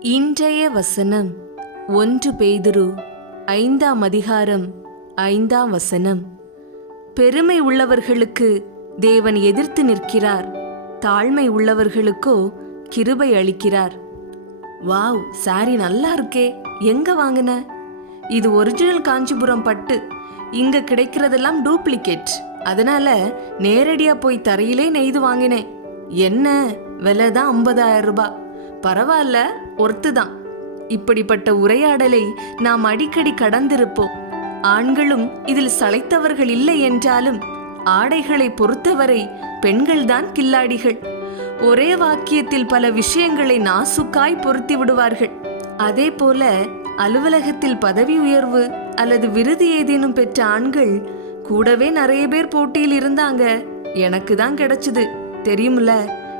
இன்றைய வசனம் ஒன்று பேதுரு ஐந்தாம் அதிகாரம் ஐந்தாம் வசனம். பெருமை உள்ளவர்களுக்கு தேவன் எதிர்த்து நிற்கிறார் தாழ்மை உள்ளவர்களுக்கோ கிருபை அளிக்கிறார். வாவ் சாரி நல்லா இருக்கே எங்க வாங்கின? இது ஒரிஜினல் காஞ்சிபுரம் பட்டு இங்க கிடைக்கிறதெல்லாம் டூப்ளிகேட் அதனால நேரடியா போய் தரையிலே நெய்து வாங்கினேன். என்ன? விலை தான் ஐம்பதாயிரம் ரூபாய். பரவாயில்ல ஒர்த்து தான் இப்படிப்பட்ட உரையாடலை நாம் அடிக்கடி கடந்திருப்போம். ஆண்களும் இதில் சளைத்தவர்கள் இல்லை என்றாலும் ஆடைகளை பொறுத்தவரை பெண்கள்தான் கில்லாடிகள். ஒரே வாக்கியத்தில் பல விஷயங்களை நாசுக்காய் பொருத்தி விடுவார்கள். அதே போல அலுவலகத்தில் பதவி உயர்வு அல்லது விருது ஏதேனும் பெற்ற ஆண்கள் கூடவே நிறைய பேர் போட்டியில் இருந்தாங்க. எனக்கு தான் கிடைச்சது. தெரியுமில்ல?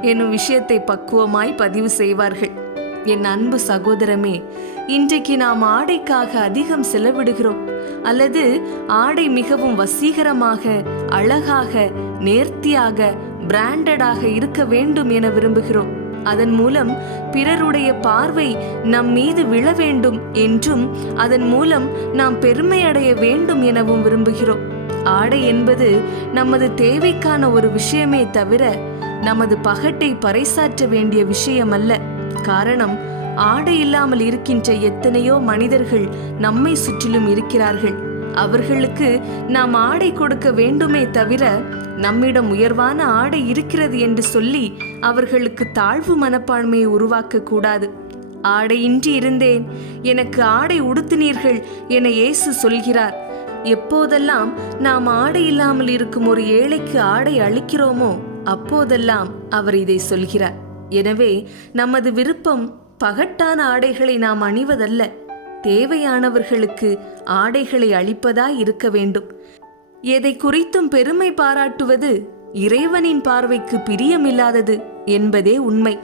என்னும் விஷயத்தை பக்குவமாய் பதிவு செய்வார்கள். என் அன்பு சகோதரமே இன்றைக்கு நாம் ஆடைக்காக அதிகம் செலவிடுகிறோம் அல்லது ஆடை மிகவும் வசீகரமாக அழகாக நேர்த்தியாக பிராண்டடாக இருக்க வேண்டும் என விரும்புகிறோம். அதன் மூலம் பிறருடைய பார்வை நம் மீது விழ வேண்டும் என்றும் அதன் மூலம் நாம் பெருமையடைய வேண்டும் எனவும் விரும்புகிறோம். ஆடை என்பது நமது தேவைக்கான ஒரு விஷயமே தவிர நமது பகட்டை பறைசாற்ற வேண்டிய விஷயம் அல்ல காரணம் ஆடை இல்லாமல் இருக்கின்ற எத்தனையோ மனிதர்கள் நம்மை சுற்றிலும் இருக்கிறார்கள். அவர்களுக்கு நாம் ஆடை கொடுக்க வேண்டுமே தவிர நம்மிடம் உயர்வான ஆடை இருக்கிறது என்று சொல்லி அவர்களுக்கு தாழ்வு மனப்பான்மையை உருவாக்க கூடாது. ஆடையின்றி இருந்தேன் எனக்கு ஆடை உடுத்தினீர்கள் என இயேசு சொல்கிறார். எப்போதெல்லாம் நாம் ஆடை இல்லாமல் இருக்கும் ஒரு ஏழைக்கு ஆடை அளிக்கிறோமோ அப்போதெல்லாம் அவர் இதை சொல்கிறார். எனவே நமது விருப்பம் பகட்டான ஆடைகளை நாம் அணிவதல்ல. தேவையானவர்களுக்கு ஆடைகளை அளிப்பதாய் இருக்க வேண்டும். எதை குறித்தும் பெருமை பாராட்டுவது இறைவனின் பார்வைக்கு பிரியமில்லாதது என்பதே உண்மை.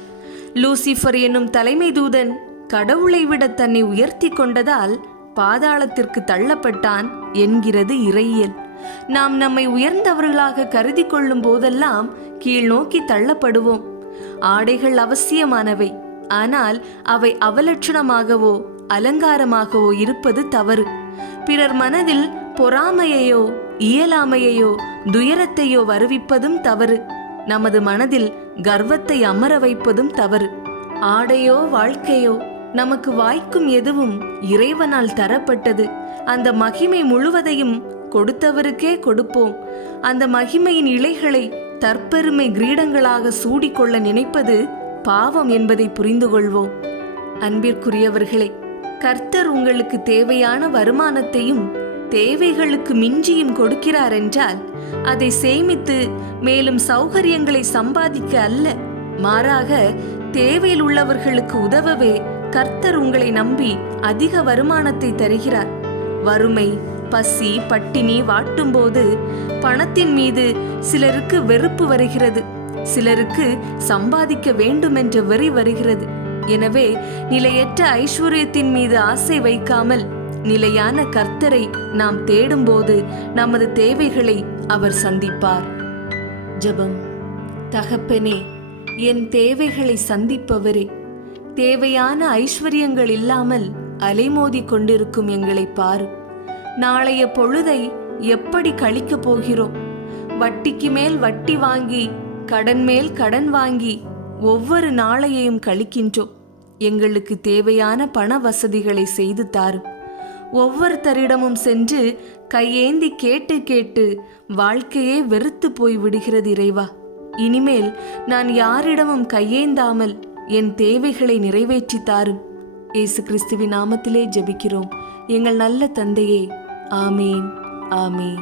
லூசிஃபர் என்னும் தலைமை தூதன் கடவுளை விட தன்னை உயர்த்தி கொண்டதால் பாதாளத்திற்கு தள்ளப்பட்டான் என்கிறது இறையியல். நாம் நம்மை உயர்ந்தவர்களாக கருதி கொள்ளும் போதெல்லாம் கீழ் நோக்கி தள்ளப்படுவோம். ஆடைகள் அவசியமானவை. ஆனால் அவை அவலட்சணமாகவோ அலங்காரமாகவோ இருப்பது தவறு. பிறர் மனதில் பொறாமையையோ இயலாமையையோ துயரத்தையோ வருவிப்பதும் தவறு. நமது மனதில் கர்வத்தை அமர வைப்பதும் தவறு. ஆடையோ வாழ்க்கையோ நமக்கு வாய்க்கும் எதுவும் இறைவனால் தரப்பட்டது. அந்த மகிமை முழுவதையும் கொடுத்தவருக்கே கொடுப்போம். அந்த மகிமையின் இலைகளை தற்பெருமை கிரீடங்களாக சூடிக்கொள்ள நினைப்பது பாவம் என்பதை புரிந்து கொள்வோம் அன்பிற்குரியவர்களே கர்த்தர் உங்களுக்கு தேவையான வருமானத்தையும் தேவைகளுக்கு மிஞ்சியும் கொடுக்கிறார் என்றால் அதை சேமித்து மேலும் சௌகரியங்களை சம்பாதிக்க அல்ல. மாறாக தேவையில் உள்ளவர்களுக்கு உதவவே கர்த்தர் உங்களை நம்பி அதிக வருமானத்தை தருகிறார். வறுமை பசி பட்டினி வாட்டும்போது பணத்தின் மீது சிலருக்கு வெறுப்பு வருகிறது. சிலருக்கு சம்பாதிக்க வேண்டும் என்ற வெறி வருகிறது. எனவே நிலையற்ற ஐஸ்வர்யத்தின் மீது ஆசை வைக்காமல் நிலையான கர்த்தரை நாம் தேடும்போது நமது தேவைகளை அவர் சந்திப்பார். ஜெபம். தகப்பனே என் தேவைகளை சந்திப்பவரே தேவையான ஐஸ்வர்யங்கள் இல்லாமல் அலைமோதி கொண்டிருக்கும் எங்களை பாரு. நாளைய பொழுதை எப்படி கழிக்கப் போகிறோம்? வட்டிக்கு மேல் வட்டி வாங்கி கடன் மேல் கடன் வாங்கி ஒவ்வொரு நாளையையும் கழிக்கின்றோம். எங்களுக்கு தேவையான பண வசதிகளை செய்து தாரும். ஒவ்வொருத்தரிடமும் சென்று கையேந்தி கேட்டு கேட்டு வாழ்க்கையே வெறுத்து போய் விடுகிறது இறைவா. இனிமேல் நான் யாரிடமும் கையேந்தாமல் என் தேவைகளை நிறைவேற்றி தாரும். இயேசு கிறிஸ்துவின் நாமத்திலே ஜெபிக்கிறோம். எங்கள் நல்ல தந்தையே ആമീൻ ആമീൻ